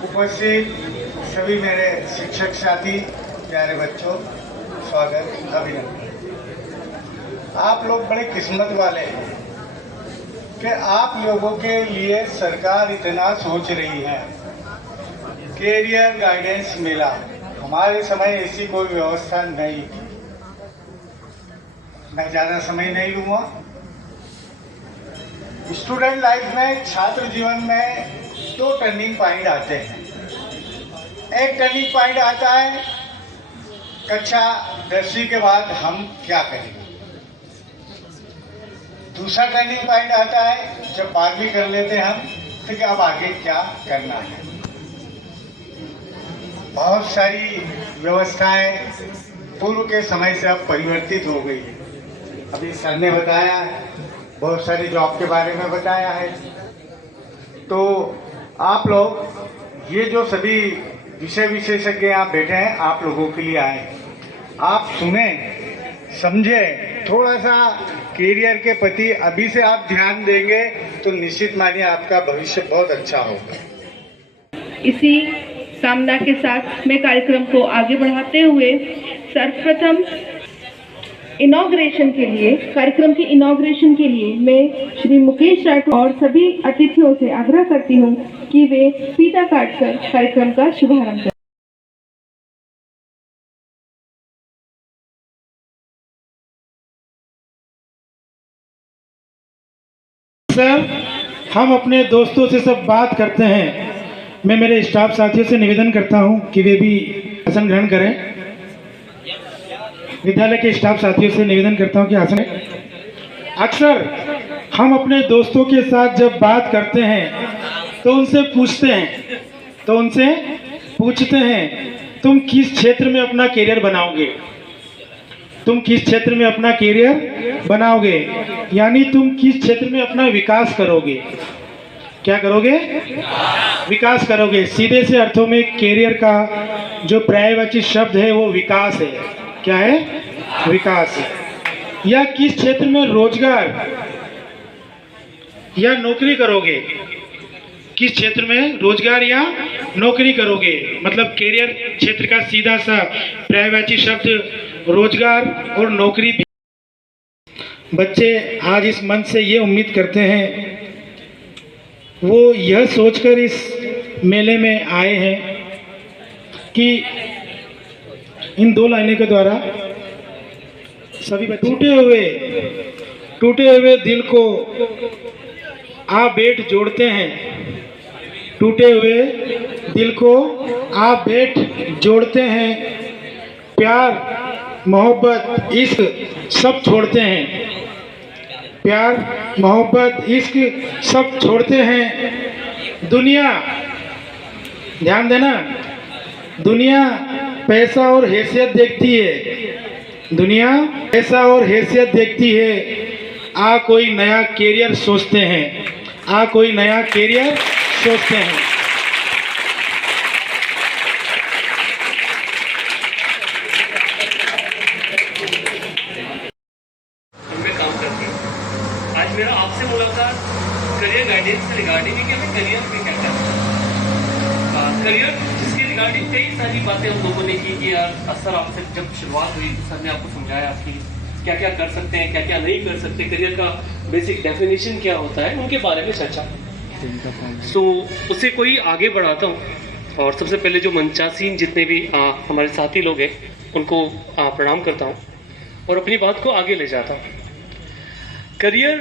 उपस्थित सभी मेरे शिक्षक साथी, प्यारे बच्चों, स्वागत, अभिनंदन। आप लोग बड़े किस्मत वाले हैं कि आप लोगों के लिए सरकार इतना सोच रही है। कैरियर गाइडेंस मिला, हमारे समय ऐसी कोई व्यवस्था नहीं थी। मैं ज़्यादा समय नहीं लूँगा। स्टूडेंट लाइफ में, छात्र जीवन में 2 टर्निंग पॉइंट आते हैं। एक टर्निंग पॉइंट आता है कक्षा 10वीं के बाद हम क्या करेंगे। दूसरा टर्निंग पॉइंट आता है जब 12वीं कर लेते हैं हम, तो कि अब आगे क्या करना है। बहुत सारी व्यवस्थाएं पूर्व के समय से अब परिवर्तित हो गई है। अभी सर ने बताया, बहुत सारी जॉब के बारे में बताया है। तो आप लोग ये जो सभी विषय विशेषज्ञ यहाँ बैठे हैं, आप लोगों के लिए आए। आप सुने, समझे, थोड़ा सा कैरियर के प्रति अभी से आप ध्यान देंगे तो निश्चित मानिए आपका भविष्य बहुत अच्छा होगा। इसी कामना के साथ मैं कार्यक्रम को आगे बढ़ाते हुए सर्वप्रथम कार्यक्रम के इनॉग्रेशन के लिए मैं श्री मुकेश राठौर और सभी अतिथियों से आग्रह करती हूँ कि वे फीता काटकर कार्यक्रम का शुभारंभ करें। सर, हम अपने दोस्तों से सब बात करते हैं। मैं मेरे स्टाफ साथियों से निवेदन करता हूं कि वे भी आसन ग्रहण करें। विद्यालय के स्टाफ साथियों से निवेदन करता हूं कि आसन। अक्सर हम अपने दोस्तों के साथ जब बात करते हैं तो उनसे पूछते हैं तुम किस क्षेत्र में अपना कैरियर बनाओगे, यानी तुम किस क्षेत्र में अपना विकास करोगे। क्या करोगे? विकास करोगे। सीधे से अर्थों में कैरियर का जो पर्यायवाची शब्द है वो विकास है। क्या है? विकास है। या किस क्षेत्र में रोजगार या नौकरी करोगे, किस क्षेत्र में रोजगार या नौकरी करोगे। मतलब कैरियर क्षेत्र का सीधा सा पर्यायवाची शब्द रोजगार और नौकरी भी। बच्चे आज इस मंच से ये उम्मीद करते हैं, वो यह सोचकर इस मेले में आए हैं कि इन 2 लाइनों के द्वारा सभी टूटे हुए दिल को आप बैठ जोड़ते हैं। टूटे हुए दिल को आप बैठ जोड़ते हैं। प्यार, मोहब्बत, इश्क सब छोड़ते हैं। प्यार, मोहब्बत, इश्क सब छोड़ते हैं। दुनिया, ध्यान देना, दुनिया पैसा और हैसियत देखती है। दुनिया पैसा और हैसियत देखती है। कोई नया कैरियर सोचते हैं। कोई नया कैरियर सोचते हैं। आज मेरा आपसे मुलाकात करियर गाइडेंस से रिगार्डिंग है कि हमें करियर में क्या करना है। करियर जिसके रिगार्डिंग कई सारी बातें हम लोगों ने की कि यार सर आपसे जब शुरुआत हुई तो सर ने आपको समझाया कि क्या क्या कर सकते हैं, क्या क्या नहीं कर सकते, करियर का बेसिक डेफिनेशन क्या होता है, उनके बारे में चर्चा। उसे कोई आगे बढ़ाता हूँ और सबसे पहले जो मंचासीन जितने भी हमारे साथी लोग हैं उनको प्रणाम करता हूँ और अपनी बात को आगे ले जाता हूँ। करियर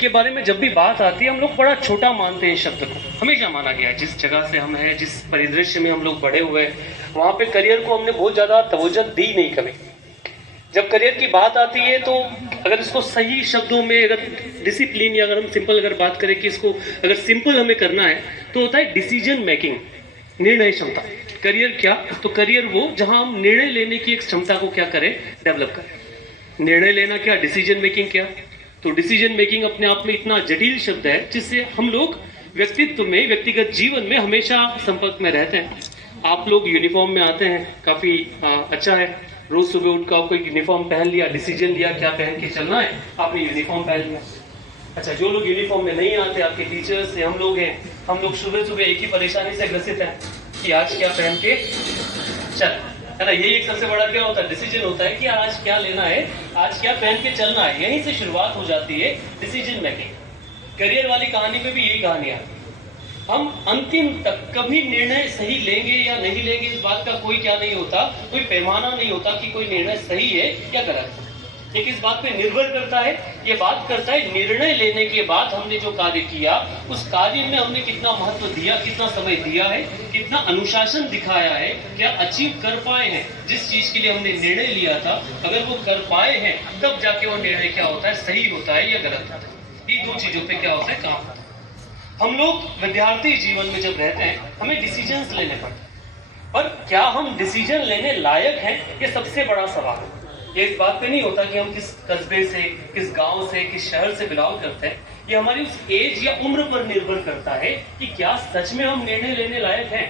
के बारे में जब भी बात आती है हम लोग बड़ा छोटा मानते हैं शब्द को। हमेशा माना गया है, जिस जगह से हम हैं, जिस परिदृश्य में हम लोग बड़े हुए हैं, वहाँ पे करियर को हमने बहुत ज़्यादा तवज्जो दी नहीं कभी। जब करियर की बात आती है तो अगर इसको सही शब्दों में, अगर डिसिप्लिन या अगर हम सिंपल अगर बात करें कि इसको अगर सिंपल हमें करना है तो होता है डिसीजन मेकिंग, निर्णय क्षमता। करियर क्या? तो करियर वो जहाँ हम निर्णय लेने की एक क्षमता को क्या करें, डेवलप करें। निर्णय लेना क्या, डिसीजन मेकिंग क्या। तो डिसीजन मेकिंग अपने आप में इतना जटिल शब्द है जिससे हम लोग व्यक्तित्व में, व्यक्तिगत जीवन में हमेशा संपर्क में रहते हैं। आप लोग यूनिफॉर्म में आते हैं, काफ़ी अच्छा है। रोज सुबह उठकर कोई यूनिफॉर्म पहन लिया, डिसीजन लिया क्या पहन के चलना है, आपने यूनिफॉर्म पहन लिया। अच्छा, जो लोग यूनिफॉर्म में नहीं आते, आपके टीचर्स हैं, हम लोग हैं, हम लोग सुबह सुबह एक ही परेशानी से ग्रसित हैं कि आज क्या पहन के चल, है ना। यही एक सबसे बड़ा क्या होता है, डिसीजन होता है कि आज क्या लेना है, आज क्या पहन के चलना है। यहीं से शुरुआत हो जाती है डिसीजन मेकिंग। करियर वाली कहानी में भी यही कहानियां। हम अंतिम तक कभी निर्णय सही लेंगे या नहीं लेंगे, इस बात का कोई क्या नहीं होता, कोई पैमाना नहीं होता कि कोई निर्णय सही है या गलत है। ये किस बात पे निर्भर करता है, ये बात करता है निर्णय लेने के बाद हमने जो कार्य किया, उस कार्य में हमने कितना महत्व दिया, कितना समय दिया है, कितना अनुशासन दिखाया है, क्या अचीव कर पाए हैं जिस चीज के लिए हमने निर्णय लिया था। अगर वो कर पाए हैं तब जाके वो निर्णय क्या होता है, सही होता है या गलत होता है। ये दो चीजों पे क्या होता है, काम होता है। हम लोग विद्यार्थी जीवन में जब रहते हैं हमें डिसीजंस लेने पड़ते हैं, और क्या हम डिसीजन लेने लायक हैं, ये सबसे बड़ा सवाल है। ये इस बात पे नहीं होता कि हम किस कस्बे से, किस गांव से, किस शहर से बिलोंग करते हैं। ये हमारी उस एज या उम्र पर निर्भर करता है कि क्या सच में हम निर्णय लेने लायक हैं।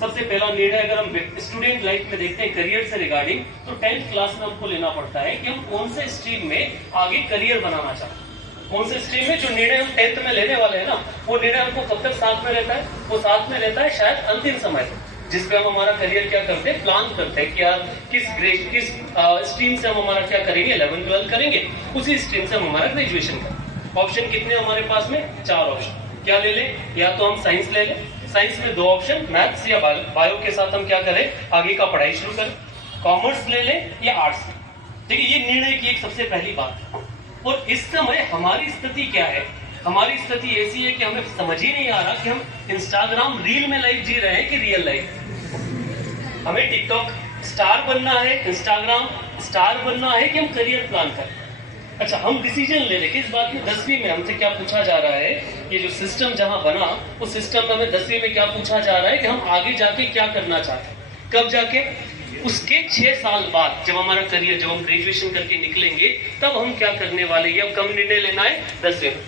सबसे पहला निर्णय अगर हम स्टूडेंट लाइफ में देखते हैं करियर से रिगार्डिंग, तो 10th क्लास में हमको लेना पड़ता है कि हम कौन से स्ट्रीम में आगे करियर बनाना चाहते हैं। कौन से स्ट्रीम में जो निर्णय हम 10th में लेने वाले हैं ना, वो निर्णय हमको कब तक साथ में रहता है, वो साथ में रहता है शायद अंतिम समय तक, जिसपे हम हमारा करियर क्या करते हैं, प्लान करते हैं कि यार किस स्ट्रीम से हम हमारा क्या करेंगे, 11th-12th करेंगे, उसी स्ट्रीम से हम हमारा ग्रेजुएशन करेंगे। ऑप्शन कितने हमारे पास में, 4 ऑप्शन। क्या ले लें, या तो हम साइंस ले लें, साइंस में 2 ऑप्शन, मैथ्स या बायो के साथ हम क्या करें, आगे का पढ़ाई शुरू करें। कॉमर्स ले लें या आर्ट्स। देखिए ये निर्णय की एक सबसे पहली बात है। और इस समय हमारी स्थिति क्या है, हमारी स्थिति ऐसी है कि हमें समझ ही नहीं आ रहा कि हम इंस्टाग्राम रील में लाइफ जी रहे हैं कि रियल लाइफ। हमें टिकटॉक स्टार बनना है, इंस्टाग्राम स्टार बनना है, कि हम करियर प्लान करें। अच्छा, हम डिसीजन ले रहे किस बात में, 10वीं में हमसे क्या पूछा जा रहा है, ये जो सिस्टम जहां बना उस सिस्टम में हमें 10वीं में क्या पूछा जा रहा है कि हम आगे जाके क्या करना चाहते हैं। कब जाके, उसके 6 साल बाद जब हमारा करियर, जब हम ग्रेजुएशन करके निकलेंगे तब हम क्या करने वाले हैं। अब कम निर्णय लेना है 10वीं में,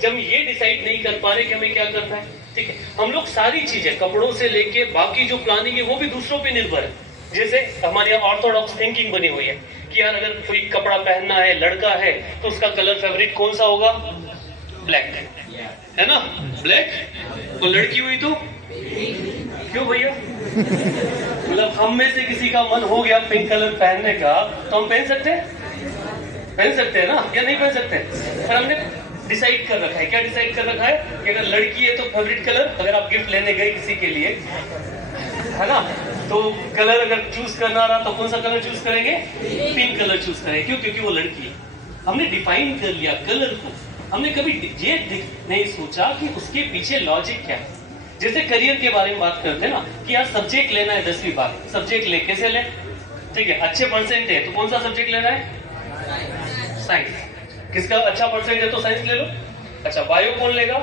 जब हम ये डिसाइड नहीं कर पा रहे कि हमें क्या करना है। ठीक है, हम लोग सारी चीजें कपड़ों से लेके बाकी जो प्लानिंग है वो भी दूसरों पे निर्भर है। जैसे हमारे यहाँ ऑर्थोडॉक्स थिंकिंग बनी हुई है कि यार अगर कोई कपड़ा पहनना है, लड़का है, तो उसका कलर फेवरेट कौन सा होगा, ब्लैक, है ना, ब्लैक। और लड़की हुई तो क्यों भैया, मतलब हम में से किसी का मन हो गया पिंक कलर पहनने का, तो हम पहन सकते हैं ना, या नहीं पहन सकते। पर हमने डिसाइड कर रखा है, क्या डिसाइड कर रखा है कि अगर लड़की है तो फेवरेट कलर, अगर आप गिफ्ट लेने गए किसी के लिए, है ना, तो कलर अगर चूज करना रहा तो कौन सा कलर चूज करेंगे, पिंक कलर चूज करेंगे। क्यों, क्योंकि वो लड़की है। हमने डिफाइन कर लिया कलर को, हमने कभी ये नहीं सोचा कि उसके पीछे लॉजिक क्या है। जैसे करियर के बारे में बात करते हैं ना कि यार सब्जेक्ट लेना है 10वीं बार, सब्जेक्ट ले कैसे ले, ठीक है, अच्छे परसेंट है तो कौन सा सब्जेक्ट लेना है, साइंस। किसका अच्छा परसेंट है तो साइंस ले लो। अच्छा, बायो कौन लेगा,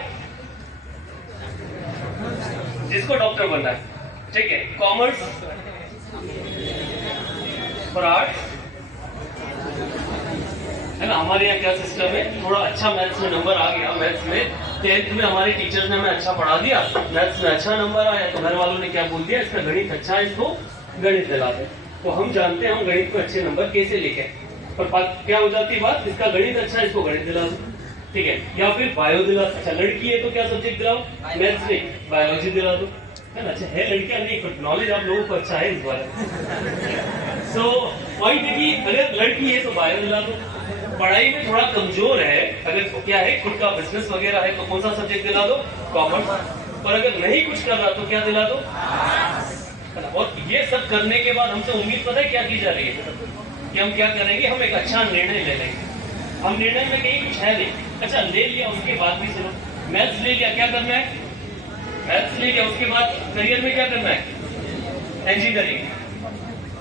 जिसको डॉक्टर बनना है, ठीक है। कॉमर्स और आर्ट्स, है ना। हमारे यहाँ क्या सिस्टम है, थोड़ा अच्छा मैथ्स में नंबर आ गया, मैथ्स में 10th में हमारे टीचर्स ने हमें अच्छा पढ़ा दिया, मैथ्स में अच्छा नंबर आया, तो घर वालों ने क्या बोल दिया, इसका गणित अच्छा है, इसको गणित दिला दे। तो हम जानते हैं हम गणित में अच्छे नंबर कैसे लेके, पर क्या हो जाती बात, इसका गणित अच्छा है, इसको गणित दिला दो, ठीक है। या फिर बायो दिला, अच्छा लड़की है तो क्या सब्जेक्ट दिलाओ, मैथ्स नहीं, बायोलॉजी दिला दो, है ना। अच्छा है लड़कियां नहीं, बट नॉलेज आप लोगों को अच्छा है इस बारे। सो पॉइंट है कि अगर लड़की है तो बायो दिला दो, पढ़ाई में थोड़ा कमजोर है, अगर क्या है खुद का बिजनेस वगैरह है तो कौन सा सब्जेक्ट दिला दो, कॉमर्स। पर अगर नहीं कुछ कर रहा तो क्या दिला दो। और ये सब करने के बाद हमसे उम्मीद पता है क्या की जा रही है कि हम क्या करेंगे, हम एक अच्छा निर्णय ले लेंगे। हम निर्णय में कहीं कुछ है नहीं। अच्छा ले लिया, उसके बाद भी सुनो, मैथ्स ले लिया, क्या करना है, मैथ्स ले लिया, उसके बाद करियर में क्या करना है, इंजीनियरिंग।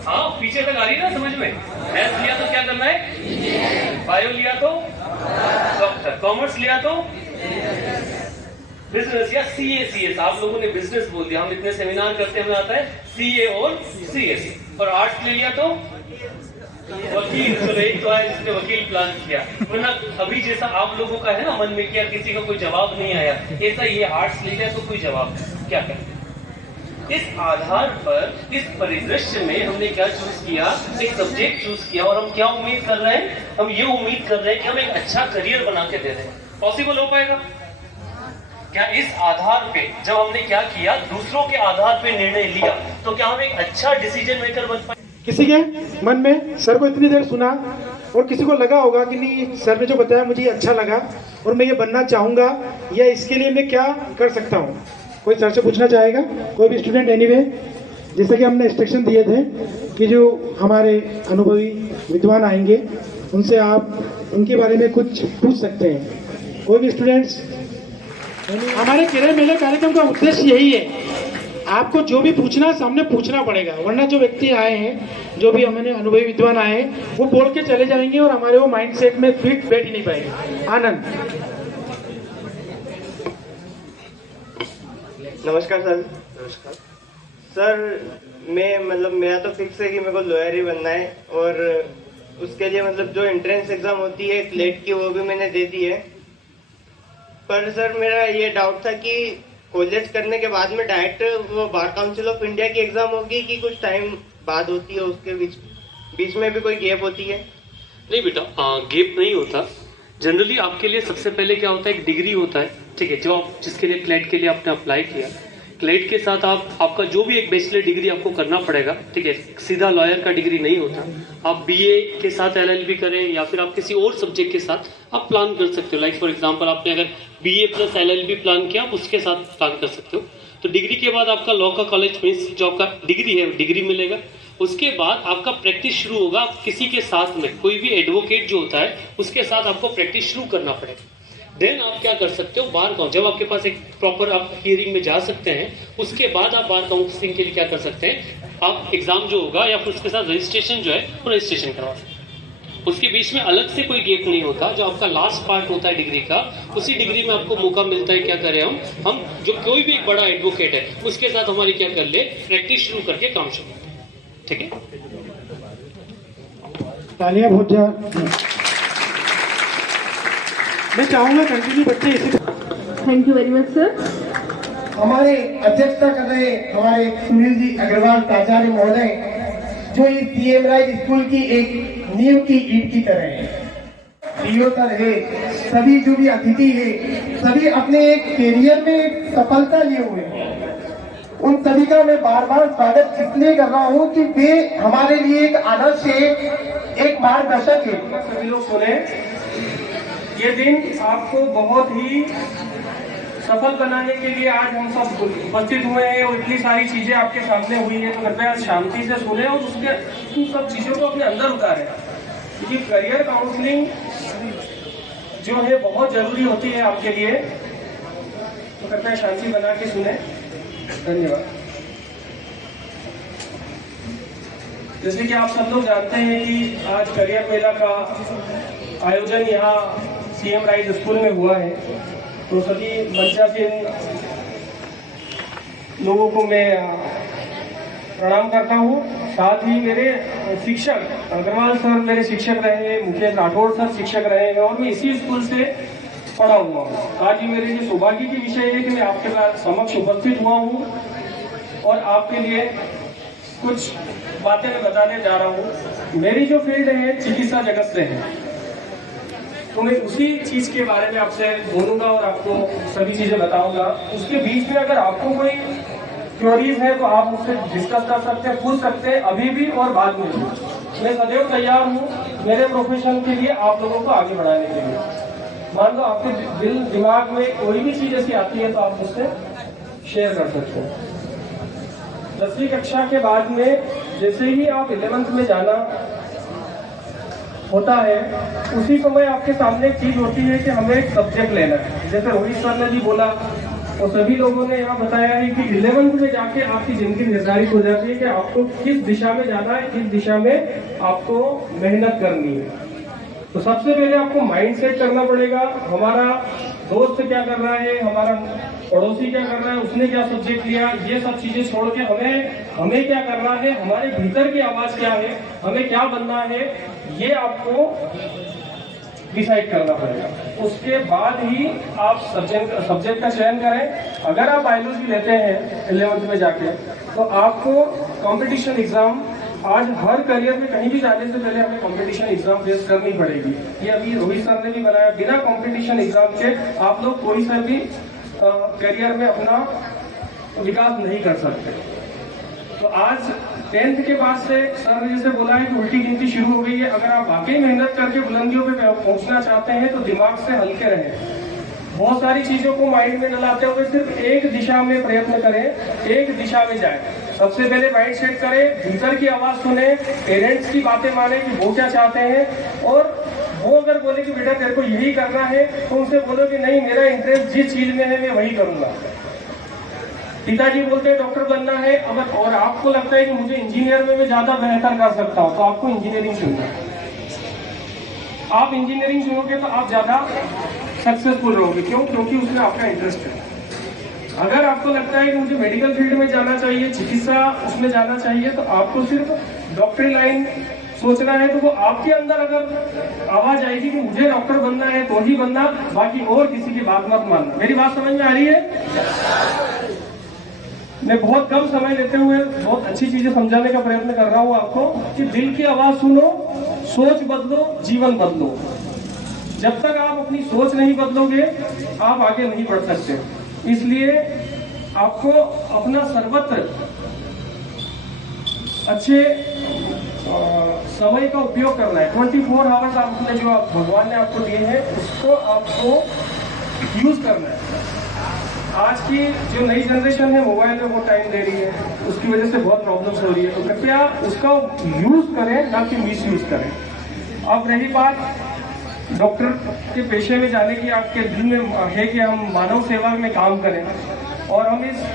हाँ पीछे तक आ रही है ना समझ में। मैथ्स लिया तो क्या करना है, बायो लिया तो डॉक्टर, कॉमर्स लिया तो बिजनेस या सीए। आप लोगों ने बिजनेस बोल दिया, हम इतने सेमिनार करते हमें आता है सीए और सीएस। और आर्ट्स ले लिया तो वकील, चलो एक तो है जिसने वकील प्लान किया, वरना अभी जैसा आप लोगों का है ना मन में किया, किसी का कोई जवाब नहीं आया, ऐसा ये आर्ट्स ले लिया तो कोई जवाब क्या करें। इस आधार पर, इस परिदृश्य में हमने क्या चूज किया, एक सब्जेक्ट चूज किया, और हम क्या उम्मीद कर रहे हैं, हम ये उम्मीद कर रहे हैं कि हम एक अच्छा करियर बना के दे रहे हैं। पॉसिबल हो पाएगा, क्या इस आधार पे जब हमने क्या किया, दूसरों के आधार पे निर्णय लिया, तो क्या हम एक अच्छा डिसीजन मेकर बन पाए? किसी के मन में सर को इतनी देर सुना और किसी को लगा होगा कि नहीं, सर ने जो बताया मुझे ये अच्छा लगा और मैं ये बनना चाहूँगा, या इसके लिए मैं क्या कर सकता हूँ? कोई सर से पूछना चाहेगा? कोई भी स्टूडेंट? एनीवे, जैसे कि हमने इंस्ट्रक्शन दिए थे कि जो हमारे अनुभवी विद्वान आएंगे उनसे आप उनके बारे में कुछ पूछ सकते हैं। कोई भी स्टूडेंट्स? हमारे करियर मेला कार्यक्रम का उद्देश्य यही है, आपको जो भी पूछना सामने पूछना पड़ेगा, वरना जो व्यक्ति आए हैं, जो भी हमारे अनुभवी विद्वान आए हैं, वो बोल के चले जाएंगे और हमारे वो माइंड सेट में फिट बैठ ही नहीं पाएंगे। आनंद। नमस्कार सर। नमस्कार सर, मेरा तो फिक्स है कि मेरे को लॉयर ही बनना है, और उसके लिए जो एंट्रेंस एग्जाम होती है क्लेट की, वो भी मैंने दे दी है। पर सर मेरा ये डाउट था कि कॉलेज करने के बाद में डायरेक्ट वो बार काउंसिल ऑफ इंडिया की एग्जाम होगी कि कुछ टाइम बाद होती है, उसके बीच में भी कोई गैप होती है? नहीं बेटा, गैप नहीं होता। जनरली आपके लिए सबसे पहले क्या होता है, एक डिग्री होता है, ठीक है, जो आप जिसके लिए क्लेट के लिए आपने अप्लाई किया, क्लेट के साथ आपका जो भी एक बैचलर डिग्री आपको करना पड़ेगा, ठीक है, सीधा लॉयर का डिग्री नहीं होता। आप बीए के साथ एलएलबी करें या फिर आप किसी और सब्जेक्ट के साथ आप प्लान कर सकते हो। लाइक फॉर एग्जांपल, आपने अगर बीए प्लस एलएलबी प्लान किया, आप उसके साथ प्लान कर सकते हो। तो डिग्री के बाद आपका लॉ का कॉलेज मीन्स जो आपका डिग्री है डिग्री मिलेगा। उसके बाद आपका प्रैक्टिस शुरू होगा किसी के साथ में, कोई भी एडवोकेट जो होता है उसके साथ आपको प्रैक्टिस शुरू करना पड़ेगा। देन आप क्या कर सकते हो, बार काउंसिल, जब आपके पास एक प्रॉपर आप हियरिंग में जा सकते हैं, उसके बाद आप बार काउंसिलिंग के लिए क्या कर सकते हैं, आप एग्जाम जो होगा या फिर उसके साथ रजिस्ट्रेशन जो है वो रजिस्ट्रेशन करवा सकते हैं। उसके बीच में अलग से कोई गैप नहीं होता। जो आपका लास्ट पार्ट होता है डिग्री का, उसी डिग्री में आपको मौका मिलता है क्या करें हम जो कोई भी एक बड़ा एडवोकेट है उसके साथ हमारी क्या कर ले, प्रैक्टिस शुरू करके काम शुरू करते हैं। ठीक है, तालियां बहुत ज्यादा। मैं चाहूंगा कंटिन्यू बच्चे इसी। Thank you very much sir. हमारे अध्यक्षता कर रहे हमारे सुनील जी अग्रवाल प्राचार्य महोदय, जो इस पीएम राइज स्कूल की एक नींव की ईंट की तरह है। डीओ सर है, सभी जो भी अतिथि है, सभी अपने एक कैरियर में सफलता लिए हुए हैं। उन सभी का मैं बार बार स्वागत इसलिए कर रहा हूँ कि वे हमारे लिए एक आदर्श है, एक मार्गदर्शक है। सभी लोग सुने, ये दिन आपको बहुत ही सफल बनाने के लिए आज हम सब उपस्थित हुए हैं और इतनी सारी चीजें आपके सामने हुई हैं, तो कृपया शांति से सुने और उन सब चीजों को अपने अंदर उतारें, क्योंकि करियर काउंसलिंग जो है बहुत जरूरी होती है आपके लिए। तो कृपया शांति बना के सुने। धन्यवाद। जैसे कि आप सब लोग जानते हैं कि आज करियर मेला का आयोजन यहाँ सीएम राइज स्कूल में हुआ है, तो सभी मंचासीन लोगों को मैं प्रणाम करता हूँ। साथ ही मेरे शिक्षक अग्रवाल सर मेरे शिक्षक रहे, मुकेश राठौड़ सर शिक्षक रहे हैं और मैं इसी स्कूल से पढ़ा हुआ हूँ। आज ही मेरे लिए सौभाग्य की विषय है कि मैं आपके समक्ष उपस्थित हुआ हूँ और आपके लिए कुछ बातें मैं बताने जा रहा हूँ। मेरी जो फील्ड है चिकित्सा जगत से है, तो मैं उसी चीज के बारे में आपसे बोलूंगा और आपको सभी चीजें बताऊंगा। उसके बीच में अगर आपको कोई क्वेरीज है तो आप मुझसे डिस्कस कर सकते हैं, पूछ सकते हैं, अभी भी और बाद में भी। मैं सदैव तैयार हूँ मेरे प्रोफेशन के लिए, आप लोगों को आगे बढ़ाने के लिए। मान लो आपके दिल दिमाग में कोई भी चीज ऐसी आती है तो आप मुझसे शेयर कर सकते हैं। 10वीं कक्षा के बाद में जैसे ही आप 11th में जाना होता है, उसी समय आपके सामने एक चीज होती है कि हमें एक सब्जेक्ट लेना है। जैसे रोहित सर ने भी बोला और सभी लोगों ने यहाँ बताया है कि 11th में जाके आपकी जिंदगी निर्धारित हो जाती है कि आपको किस दिशा में जाना है, किस दिशा में आपको मेहनत करनी है। तो सबसे पहले आपको माइंड सेट करना पड़ेगा। हमारा दोस्त क्या कर रहा है, हमारा पड़ोसी क्या कर रहा है, उसने क्या सब्जेक्ट लिया, ये सब चीजें छोड़ के हमें क्या करना है, हमारे भीतर की आवाज क्या है, हमें क्या बनना है, ये आपको डिसाइड करना पड़ेगा। उसके बाद ही आप सब्जेक्ट का चयन करें। अगर आप बायोलॉजी लेते हैं 11th में जाके, तो आपको कंपटीशन एग्जाम, आज हर करियर में कहीं भी जाने से पहले हमें कंपटीशन एग्जाम फेस करनी पड़ेगी। ये अभी रोहित सर ने भी बनाया, बिना कंपटीशन एग्जाम के आप लोग कोई सा भी करियर में अपना विकास नहीं कर सकते। तो आज 10th के बाद से सर ने जैसे बोला है कि उल्टी गिनती शुरू हो गई है। अगर आप वाकई मेहनत करके बुलंदियों पे पहुंचना चाहते हैं तो दिमाग से हल्के रहें, बहुत सारी चीजों को माइंड में न लाते हुए सिर्फ एक दिशा में प्रयत्न करें, एक दिशा में जाएं। सबसे पहले माइंड सेट करें, भीतर की आवाज सुने, पेरेंट्स की बातें माने कि वो क्या चाहते हैं, और वो अगर बोले कि बेटा तेरे को यही करना है तो उनसे बोलो कि नहीं, मेरा इंटरेस्ट जिस चीज में है मैं वही करूंगा। पिताजी बोलते हैं डॉक्टर बनना है, अगर और आपको लगता है कि मुझे इंजीनियर में मैं ज्यादा बेहतर कर सकता हूँ, तो आपको इंजीनियरिंग चुनना है। आप इंजीनियरिंग चुनोगे तो आप ज्यादा सक्सेसफुल रहोगे। क्यों? क्योंकि उसमें आपका इंटरेस्ट है। अगर आपको लगता है कि मुझे मेडिकल फील्ड में जाना चाहिए, चिकित्सा उसमें जाना चाहिए, तो आपको सिर्फ डॉक्टरी लाइन सोचना है। तो वो आपके अंदर अगर आवाज आएगी कि मुझे डॉक्टर बनना है तो ही बनना, बाकी और किसी की बात मत मानना। मेरी बात समझ में आ रही है? मैं बहुत कम समय लेते हुए बहुत अच्छी चीजें समझाने का प्रयत्न कर रहा हूँ आपको कि दिल की आवाज सुनो, सोच बदलो, जीवन बदलो। जब तक आप अपनी सोच नहीं बदलोगे आप आगे नहीं बढ़ सकते। इसलिए आपको अपना सर्वत्र अच्छे समय का उपयोग करना है। 24 आवर्स आपने जो भगवान ने आपको दिए हैं उसको आपको यूज करना है। आज की जो नई जनरेशन है मोबाइल में बहुत टाइम दे रही है, उसकी वजह से बहुत प्रॉब्लम्स हो रही है। तो कृपया उसका यूज करें, ना कि मिस यूज करें। अब रही बात डॉक्टर के पेशे में जाने की, आपके दिल में है कि हम मानव सेवा में काम करें और हम इस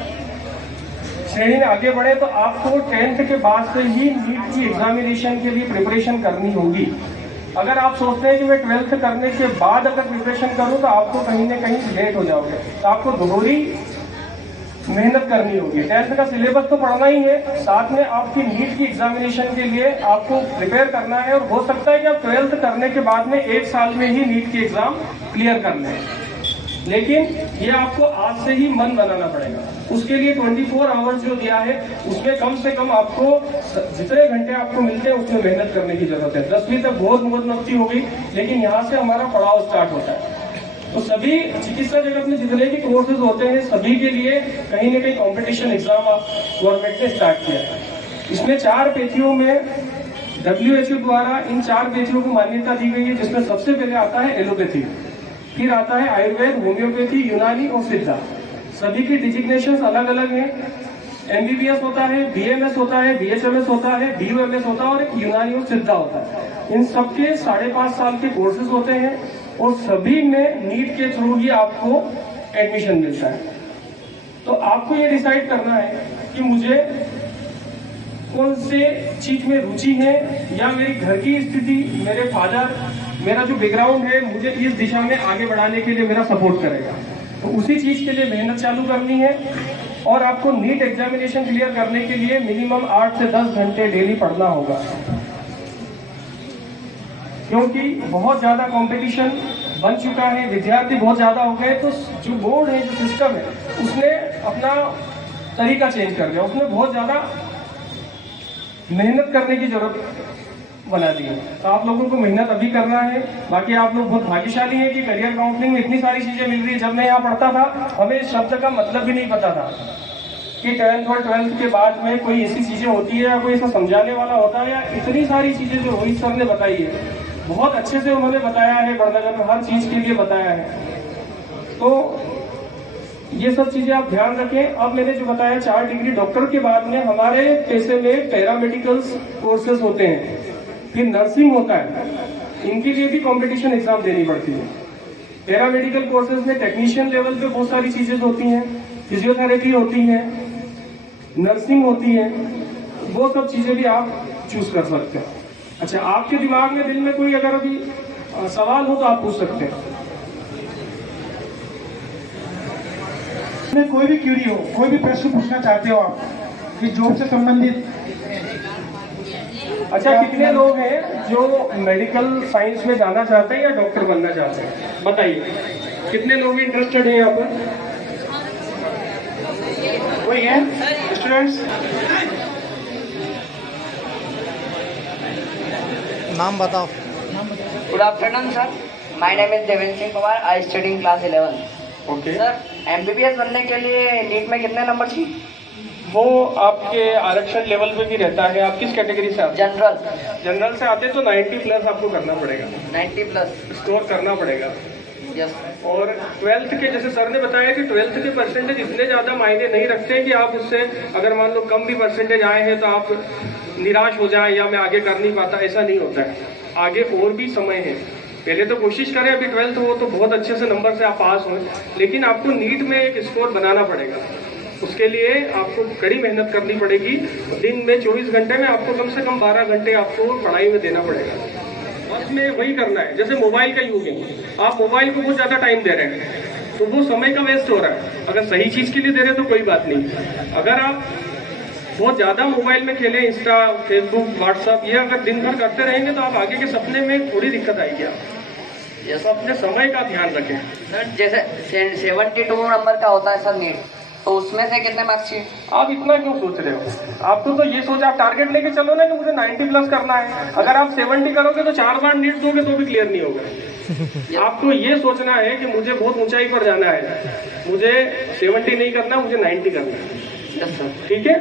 श्रेणी में आगे बढ़े, तो आपको 10th के बाद से ही नीट की एग्जामिनेशन के लिए प्रिपरेशन करनी होगी। अगर आप सोचते हैं कि मैं 12th करने के बाद अगर प्रिपरेशन करूं तो आपको कहीं ना कहीं लेट हो जाओगे। तो आपको दोहरी मेहनत करनी होगी। 10th का सिलेबस तो पढ़ना ही है, साथ में आपकी नीट की एग्जामिनेशन के लिए आपको प्रिपेयर करना है। और हो सकता है कि आप 12th करने के बाद में 1 साल में ही नीट की एग्जाम क्लियर कर लें, लेकिन ये आपको आज से ही मन बनाना पड़ेगा। उसके लिए 24 आवर्स जो दिया है उसमें कम से कम आपको जितने घंटे आपको मिलते हैं उसमें मेहनत करने की जरूरत है। 10वीं तक बहुत मस्ती हो गई, लेकिन यहाँ से हमारा पड़ाव स्टार्ट होता है। तो सभी चिकित्सा जगत में जितने भी कोर्सेज होते हैं सभी के लिए कहीं ना कहीं कंपटीशन एग्जाम गवर्नमेंट ने स्टार्ट किया है। इसमें 4 पेथियों में WHO द्वारा इन 4 पेथियों को मान्यता दी गई है, जिसमें सबसे पहले आता है एलोपैथी, फिर आता है आयुर्वेद, होम्योपैथी, यूनानी और सिद्धा। सभी की डिजिग्नेशन अलग अलग हैं। MBBS होता है, BMS होता है, BHMS होता है, BUMS होता है और एक यूनानी और सिद्धा होता है। इन सबके 5.5 साल के कोर्सेज होते हैं और सभी में नीट के थ्रू ही आपको एडमिशन मिलता है। तो आपको ये डिसाइड करना है कि मुझे कौन से चीज में रुचि है, या मेरी घर की स्थिति, मेरे फादर, मेरा जो बैकग्राउंड है मुझे इस दिशा में आगे बढ़ाने के लिए मेरा सपोर्ट करेगा। तो उसी चीज के लिए मेहनत चालू करनी है। और आपको नीट एग्जामिनेशन क्लियर करने के लिए मिनिमम 8 से 10 घंटे डेली पढ़ना होगा, क्योंकि बहुत ज्यादा कंपटीशन बन चुका है, विद्यार्थी बहुत ज्यादा हो गए। तो जो बोर्ड है, जो सिस्टम है, उसने अपना तरीका चेंज कर दिया। उसने बहुत ज्यादा मेहनत करने की जरूरत बना दी है। तो आप लोगों को मेहनत अभी करना है। बाकी आप लोग बहुत भाग्यशाली हैं कि करियर काउंसलिंग में इतनी सारी चीजें मिल रही है। जब मैं यहाँ पढ़ता था हमें इस शब्द का मतलब भी नहीं पता था कि 10th और 12th के बाद में कोई ऐसी चीजें होती है या कोई ऐसा समझाने वाला होता है, या इतनी सारी चीजें जो रोहित सर ने बताई है बहुत अच्छे से उन्होंने बताया है, बड़नगर में हर चीज के लिए बताया है। तो ये सब चीजें आप ध्यान रखें। अब मैंने जो बताया 4 डिग्री डॉक्टर के बाद में हमारे पैसे में पैरामेडिकल्स कोर्सेज होते हैं, फिर नर्सिंग होता है, इनके लिए भी कंपटीशन एग्जाम देनी पड़ती है। पैरामेडिकल कोर्सेज में टेक्नीशियन लेवल पे बहुत सारी चीजें होती हैं, फिजियोथेरेपी होती है, नर्सिंग होती है, वो सब चीजें भी आप चूज कर सकते हैं। अच्छा, आपके दिमाग में दिल में कोई अगर अभी सवाल हो तो आप पूछ सकते हैं। में कोई भी क्यूरी हो, कोई भी प्रश्न पूछना चाहते हो आप कि जॉब से संबंधित। अच्छा, कितने लोग हैं जो मेडिकल साइंस में जाना चाहते हैं या डॉक्टर बनना चाहते हैं? बताइए, कितने लोग इंटरेस्टेड हैं यहाँ पर? कोई है स्टूडेंट्स? नाम बताओ। Good afternoon, sir. My name is Devendra Kumar. I study in class 11. Okay. Sir, MBBS बनने के लिए नीट में कितने नंबर चाहिए? वो आपके आरक्षण लेवल पे भी रहता है। आप किस कैटेगरी से आते हैं? जनरल से आते हैं तो 90 प्लस आपको करना पड़ेगा। 90 प्लस स्कोर करना पड़ेगा। यस। और 12th के, जैसे सर ने बताया कि 12th के परसेंटेज इतने ज़्यादा मायने नहीं रखते हैं कि आप उससे अगर मान लो कम भी परसेंटेज आए हैं तो आप निराश हो जाएं या मैं आगे कर नहीं पाता, ऐसा नहीं होता है। आगे और भी समय है। पहले तो कोशिश करें, अभी 12th हो तो बहुत अच्छे से नंबर से आप पास हों, लेकिन आपको नीट में एक स्कोर बनाना पड़ेगा। उसके लिए आपको कड़ी मेहनत करनी पड़ेगी। दिन में 24 घंटे में आपको कम से कम 12 घंटे आपको पढ़ाई में देना पड़ेगा। बस में वही करना है। जैसे मोबाइल का युग है, आप मोबाइल को बहुत ज़्यादा टाइम दे रहे हैं तो वो समय का वेस्ट हो रहा है। अगर सही चीज़ के लिए दे रहे हैं तो कोई बात नहीं। अगर आप बहुत ज़्यादा मोबाइल में खेलें, इंस्टा, फेसबुक, व्हाट्सअप, ये अगर दिन भर करते रहेंगे तो आप आगे के सपने में थोड़ी दिक्कत आएगी। आप तो अपने समय का ध्यान रखें। सर जैसे 72 नंबर का होता है सर नीट, तो उसमें से कितने मार्क्स चाहिए? आप इतना क्यों सोच रहे हो? आपको तो ये सोच, आप टारगेट लेके चलो ना कि मुझे 90 प्लस करना है। अगर आप 70 करोगे तो 4 बार नीट दोगे तो भी क्लियर नहीं होगा। आपको ये सोचना है कि मुझे बहुत ऊंचाई पर जाना है, मुझे 70 नहीं करना, मुझे 90 करना है। ठीक है।